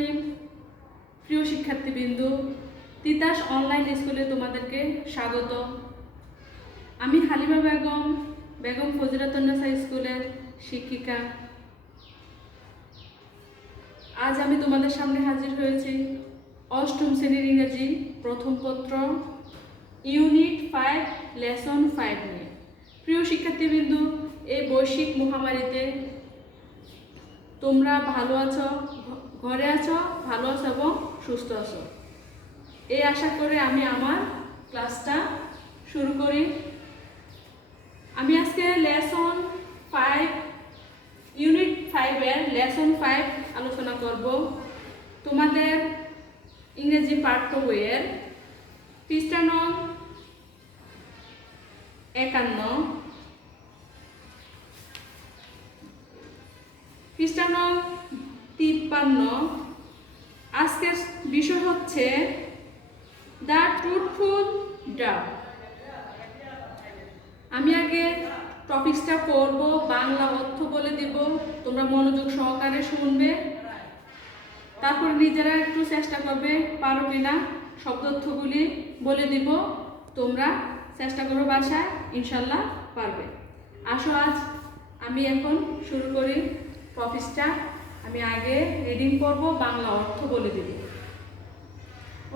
রহিম। প্রিয় শিক্ষার্থীবৃন্দ, তিতাস অনলাইন স্কুলে তোমাদেরকে স্বাগত। আমি হালিমা বেগম, বেগম ফজিলাতুন্নেসা স্কুলের শিক্ষিকা। আজ আমি তোমাদের সামনে হাজির হয়েছি অষ্টম শ্রেণীর ইংরেজি প্রথম পত্র ইউনিট 5 লেসন 5 নিয়ে। প্রিয় শিক্ষার্থীবৃন্দ, এই বৈশ্বিক মহামারীতে তোমরা ভালো আছো, ঘরে আছো, ভালো আছো এবং সুস্থ আছো, এই আশা করে আমি আমার ক্লাসটা শুরু করি। আমি আজকে লেসন 5 ইউনিট 5 এর লেসন 5 আলোচনা করব। তোমাদের ইংরেজি পাঠ্য বইয়ের পৃষ্ঠা নং 51, পৃষ্ঠা নং 53। আজকের বিষয় হচ্ছে দ্য ট্রুথফুল ডাব। আমি আগে টপিকসটা পড়ব, বাংলা অর্থ বলে দেব, তোমরা মনোযোগ সহকারে শুনবে, তারপর নিজেরা একটু চেষ্টা করবে পারো কিনা শব্দার্থগুলি বলে দিব। তোমরা চেষ্টা করো বাসায়, ইনশাল্লাহ পারবে। আসো আজ আমি এখন শুরু করি টপিকসটা। আমি আগে রিডিং করব, বাংলা অর্থ বলে দেব।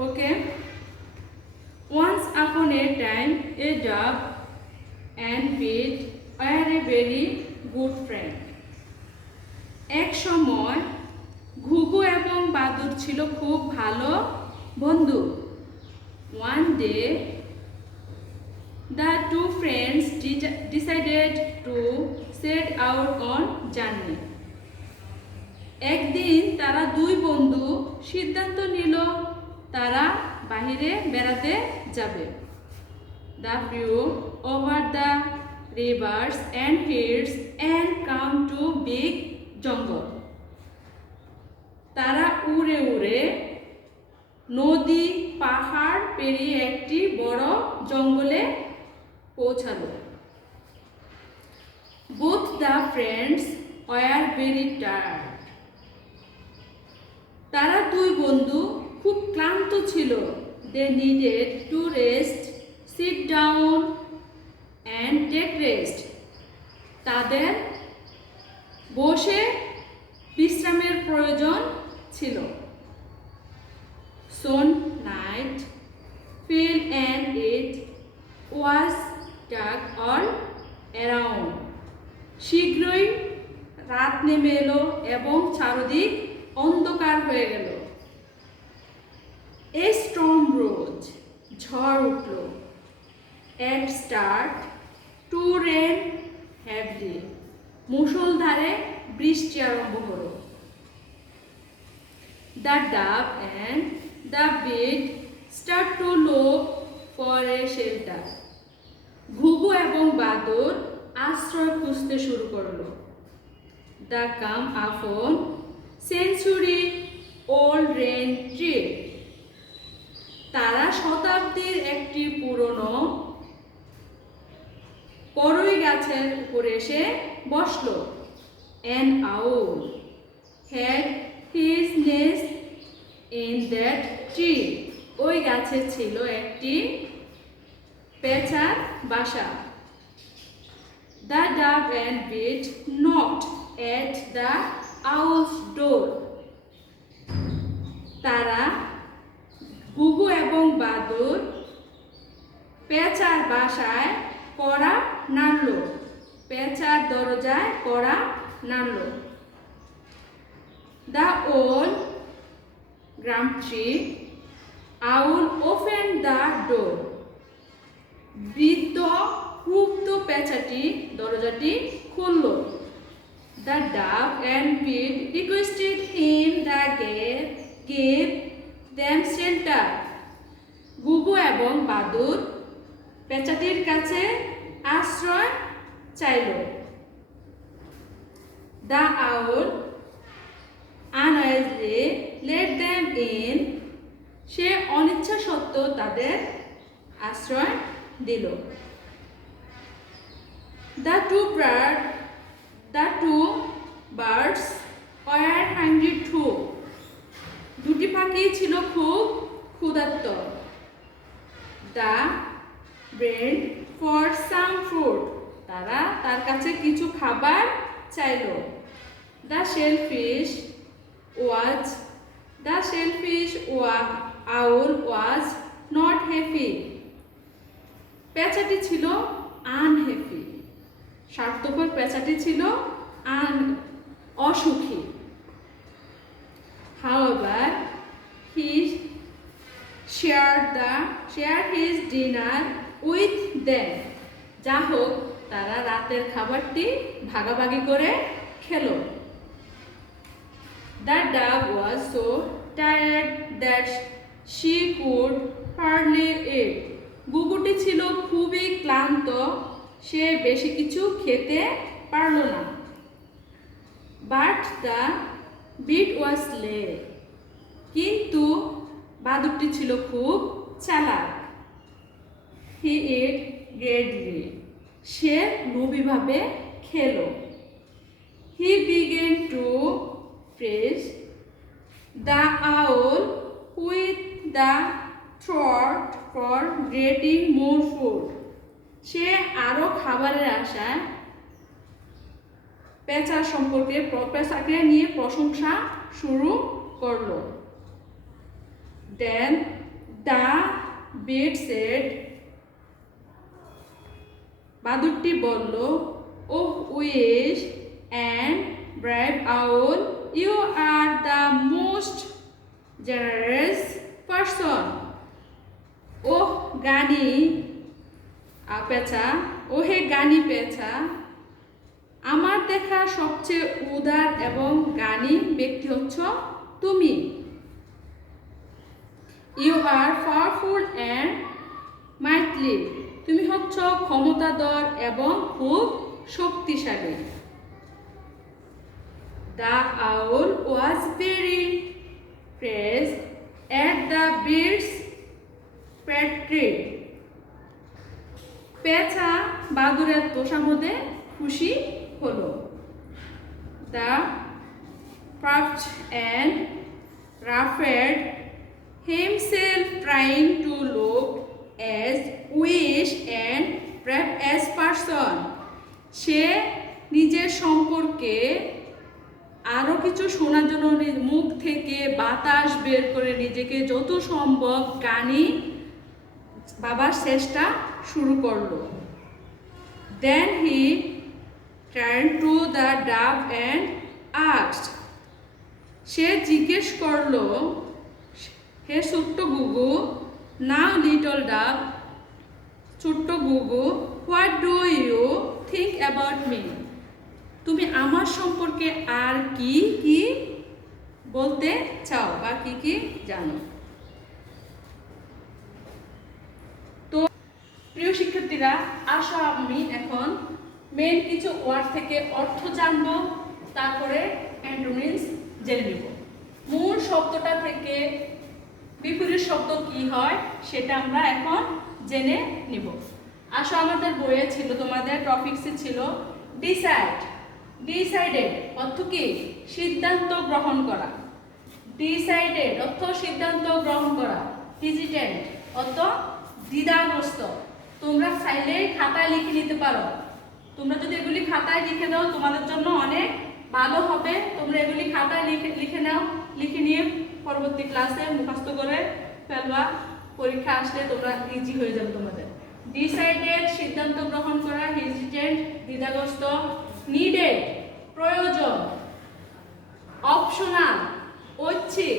ওকে। Once upon a time, a dove and beet were a very good friend. এক সময় ঘুঘু এবং বাদুড় ছিল খুব ভালো বন্ধু। One day, the two friends decided to set out on journey. একদিন তারা দুই বন্ধু সিদ্ধান্ত নিল তারা বাহিরে বেড়াতে যাবে। They flew over the rivers and hills and come to big jungle. তারা উড়ে উড়ে নদী পাহাড় পেরিয়ে একটি বড় জঙ্গলে পৌঁছালো। Both the friends were very tired. তারা দুই বন্ধু খুব ক্লান্ত ছিল। They needed to rest, sit down and take rest. তাদের বসে বিশ্রামের প্রয়োজন ছিল। Soon night fell and it was dark all around. শীঘ্রই রাত নেমে এলো এবং চারদিক অন্ধকার হয়ে গেল। A storm rose, ঝড় উঠল। And start to rain heavily. মুষলধারে বৃষ্টি আরম্ভ হলো। The dove and the beet start to look for a shelter. ঘুঘু এবং বাদুড় আশ্রয় খুঁজতে শুরু করলো। The come upon century old rain tree. তারা শতাব্দীর একটি পুরনো করই গাছের উপরে এসে বসলো। An owl had his nest in that tree. ওই গাছে ছিল একটি পেঁচার বাসা। The dove and beet knocked at the owl's door. তারা ঘুঘু এবং বাদুড় পেঁচার বাসায় কড়া নাড়ল, পেঁচার দরজায় কড়া নাড়ল। The old grumpy owl opened the door. বৃদ্ধ ক্রুদ্ধ পেঁচাটি দরজাটি খুলল। The dove and beet requested him to give them shelter. ঘুঘু এবং বাদুড় পেঁচাটির কাছে আশ্রয় চাইল। The owl unwisely let them in. সে অনিচ্ছা সত্ত্বেও তাদের আশ্রয় দিল। The two birds were hungry too. ক্ষুধার্ত। They begged for some food, তারা তার কাছে কিছু খাবার চাইল। The selfish owl was not happy, পেঁচাটি ছিল আনহ্যাপি, স্বার্থপর পেঁচাটি ছিল অসুখী। However, he shared his dinner with them. যা হোক, তারা রাতের খাবারটি ভাগাভাগি করে খেলো। The dog was so tired that she could hardly eat. গুগুটি ছিল খুবই ক্লান্ত, সে বেশি কিছু খেতে পারল না। But the beast was late. কিন্তু বাদুড়টি ছিল খুব চালাক। He ate greedily. সে লোভীভাবে খেলো। He began to praise the owl with the thought for getting more food. সে আরো খাবারের আশায় পেঁচাকে নিয়ে প্রশংসা শুরু করলো। Then the beast said, বাদুড়টি বলল, Oh wish and brave owl, you are the most generous person. Oh Ghani পেঁচা, ও হে গানি পেঁচা, আমার দেখা সবচেয়ে উদার এবং জ্ঞানী ব্যক্তি হচ্ছ তুমি। You are powerful and mighty, তুমি হচ্ছ ক্ষমতাধর এবং খুব শক্তিশালী। The owl was very pleased at the bat's flattery, পেঁচা বাদুড়ের তোষামোদে খুশি হলো। দ্য puffed and ruffled himself trying to look as wise and brave as person. সে নিজের সম্পর্কে আরো কিছু শোনার জন্য মুখ থেকে বাতাস বের করে নিজেকে যত সম্ভব জ্ঞানী বাবার চেষ্টা শুরু করলো। Then he turned to the dove and asked, সে জিজ্ঞেস করলো, হে ছোট্ট গুগু, নাও লিটল ডাব, ছোট্ট গুগু, what do you think about me, তুমি আমার সম্পর্কে আর কি কি বলতে চাও বা কি কি জানো। তো প্রিয় শিক্ষার্থীরা, আসো আমি এখন মেন কিছু ওয়ার্ড থেকে অর্থ জানবো, তারপরে অ্যান্টোনিমস জেনে নেব। মূল শব্দটা থেকে বিপরীত শব্দ কি হয় সেটা আমরা এখন জেনে নিব। আসো, আমাদের বইয়ে ছিল, তোমাদের টপিকসে ছিল ডিসাইড। ডিসাইডেড অর্থ কি? সিদ্ধান্ত গ্রহণ করা। ডিসাইডেড অর্থ সিদ্ধান্ত গ্রহণ করা। হেজিটেন্ট অর্থ দ্বিধাগ্রস্ত। তোমরা চাইলে খাতায় লিখে নিতে পারো। তোমরা যদি এগুলি খাতায় লিখে দাও তোমাদের জন্য অনেক ভালো হবে। তোমরা এগুলি খাতায় লিখে নাও, লিখে নিয়ে পরবর্তী ক্লাসে মুখস্থ করে ফেলবা। পরীক্ষা আসলে তোমরা ইজি হয়ে যাবে তোমাদের। ডিসাইডেড সিদ্ধান্ত গ্রহণ করা, হেজিটেন্ট দ্বিধাগ্রস্ত, নিডেড প্রয়োজন, অপশনাল ঐচ্ছিক।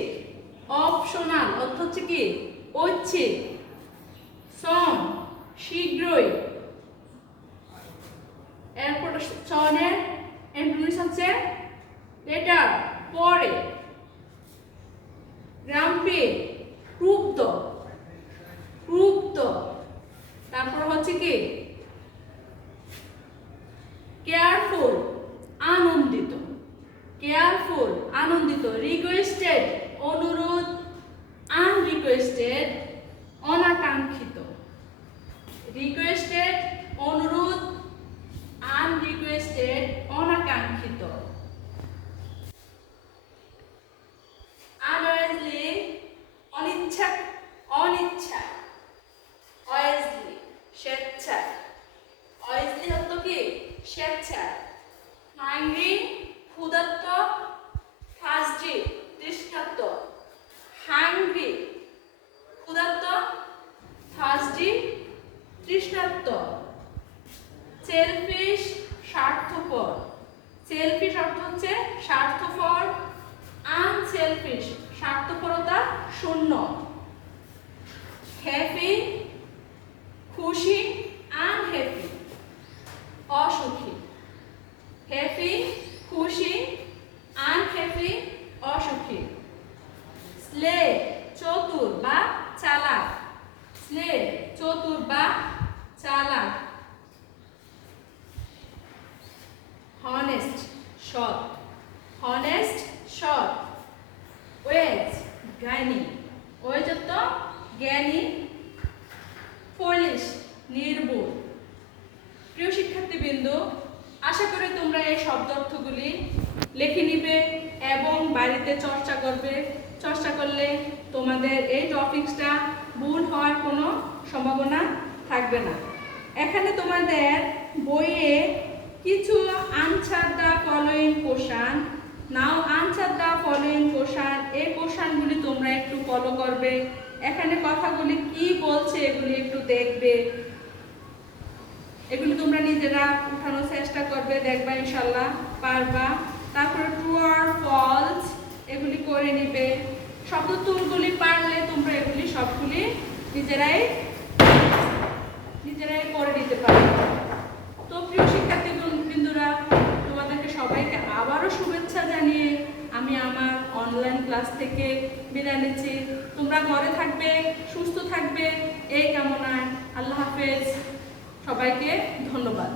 অপশনাল অর্থ হচ্ছে কি? ঐচ্ছিক। সন শীঘ্রই। এরপর সনের অ্যান্টোনিমস হচ্ছে লেটার পরে। গ্রাম্পি ক্রুব্ধ, ক্রুব্ধ। তারপর হচ্ছে কি? কেয়ারফুল আনন্দিত, কেয়ারফুল আনন্দিত। রিকোয়েস্টেড অনুরোধ, আনরিকোয়েস্টেড অনাকাঙ্ক্ষিত। রিকোয়েস্টেড অনুরোধ, আনরিকোয়েস্টেড অনাকাঙ্ক্ষিত। সেলফিশ স্বার্থপরতা শূন্য। হ্যাপি খুশি, আনহ্যাপি অসুখী। হ্যাপি খুশি, আনহ্যাপি অসুখী। স্লে চতুর বা চালাক। স্লে চতুর বা চালাক। হনেস্ট সৎ। হনেস্ট সৎ। ওয়েজ জ্ঞানী। ওয়েজ অর্থ জ্ঞানী। ফুলিশ নির্ভুল। প্রিয় শিক্ষার্থীবৃন্দ, আশা করি তোমরা এই শব্দার্থগুলি লিখে নিবে এবং বাড়িতে চর্চা করবে। চর্চা করলে তোমাদের এই টপিকসটা ভুল হওয়ার কোনো সম্ভাবনা থাকবে না। এখানে তোমাদের বইয়ে কিছু answer the following question, now answer the following question, এই কোশ্চেনগুলি তোমরা একটু ফলো করবে। এখানে কথাগুলি কি বলছে এগুলি একটু দেখবে। এগুলি তোমরা নিজেরা উঠানোর চেষ্টা করবে, দেখবা ইনশাল্লাহ পারবা। তারপরে ট্রু আর ফলস এগুলি করে নিবে। শব্দতুলগুলি পারলে তোমরা এগুলি সবগুলি নিজেরাই করে নিতে পারবে। তো প্রিয় শিক্ষার্থীবৃন্দরা, তোমাদেরকে সবাইকে আবারও শুভেচ্ছা জানিয়ে আমি আমার অনলাইন ক্লাস থেকে বিদায় নিচ্ছি। তোমরা ঘরে থাকবে, সুস্থ থাকবে এই কামনায়। আল্লাহ হাফেজ। সবাইকে ধন্যবাদ।